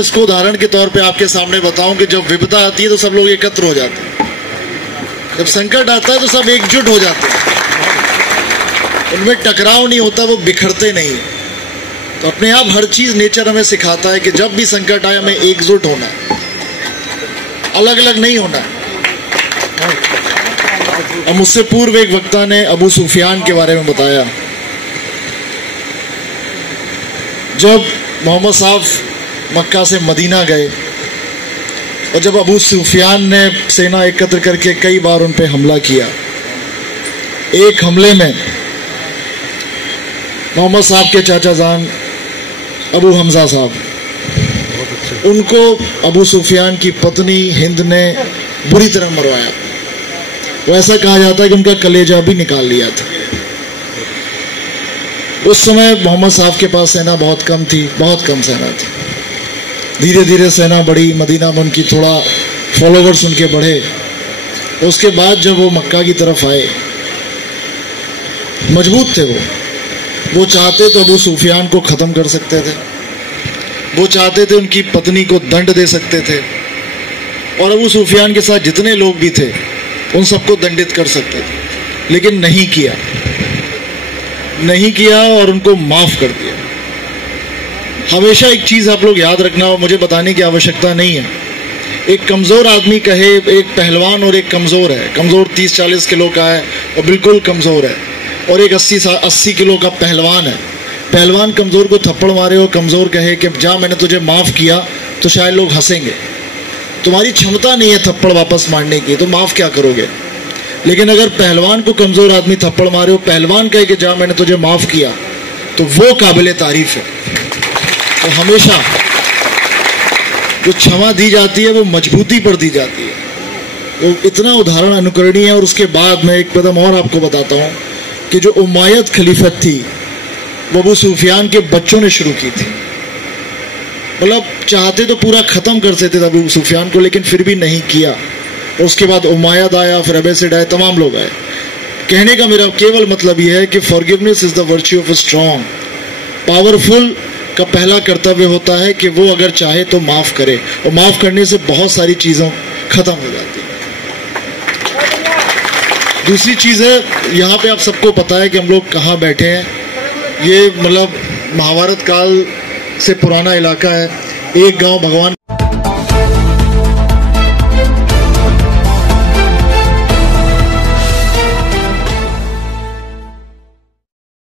इसको उदाहरण के तौर पे आपके सामने बताऊं कि जब विपदा आती है तो सब लोग एकत्र हो जाते हैं, जब संकट आता है तो सब एकजुट हो जाते हैं, उनमें टकराव नहीं होता, वो बिखरते नहीं। तो अपने आप हर चीज नेचर हमें सिखाता है कि जब भी संकट आए हमें एकजुट होना है, अलग अलग नहीं होना है। अब मुझसे पूर्व एक वक्ता ने अबू सुफियान के बारे में बताया। जब मोहम्मद साहब मक्का से मदीना गए और जब अबू सुफियान ने सेना एकत्र करके कई बार उन पे हमला किया, एक हमले में मोहम्मद साहब के चाचा जान अबू हमजा साहब, उनको अबू सुफियान की पत्नी हिंद ने बुरी तरह मरवाया। वो ऐसा कहा जाता है कि उनका कलेजा भी निकाल लिया था। उस समय मोहम्मद साहब के पास सेना बहुत कम थी, बहुत कम सेना थी। धीरे धीरे सेना बढ़ी, मदीना में उनकी थोड़ा फॉलोवर्स उनके बढ़े। उसके बाद जब वो मक्का की तरफ आए, मजबूत थे वो चाहते तो अबू सुफियान को ख़त्म कर सकते थे, वो चाहते थे उनकी पत्नी को दंड दे सकते थे, और अबू सुफियान के साथ जितने लोग भी थे उन सबको दंडित कर सकते थे, लेकिन नहीं किया, नहीं किया और उनको माफ कर दिया। हमेशा एक चीज आप लोग याद रखना, और मुझे बताने की आवश्यकता नहीं है। एक कमजोर आदमी कहे, एक पहलवान और एक कमजोर है, कमजोर 30-40 किलो का है और बिल्कुल कमजोर है, और एक 80 किलो का पहलवान है। पहलवान कमजोर को थप्पड़ मारे और कमजोर कहे कि जा मैंने तुझे माफ किया, तो शायद लोग हंसेंगे। तुम्हारी क्षमता नहीं है थप्पड़ वापस मारने की, तो माफ क्या करोगे। लेकिन अगर पहलवान को कमजोर आदमी थप्पड़ मारे और पहलवान कहे कि जा मैंने तुझे माफ किया, तो वो काबिले तारीफ है। तो हमेशा जो क्षमा दी जाती है वो मजबूती पर दी जाती है। तो इतना उदाहरण अनुकरणीय है। और उसके बाद मैं एक कदम और आपको बताता हूँ कि जो उमायद खलीफत थी वो अबू सुफियान के बच्चों ने शुरू की थी। मतलब चाहते तो पूरा खत्म कर सकते थे अबू सुफियान को, लेकिन फिर भी नहीं किया। और उसके बाद उमायद आया, फिर अबैसिड आए, तमाम लोग आए। कहने का मेरा केवल मतलब यह है कि forgiveness is the virtue of a strong. Powerful का पहला कर्तव्य होता है कि वो अगर चाहे तो माफ करे, और माफ करने से बहुत सारी चीजों खत्म हो जाती है। दूसरी चीज है, यहाँ पे आप सबको पता है कि हम लोग कहाँ बैठे हैं। ये मतलब महाभारत काल से पुराना इलाका है। एक गांव भगवान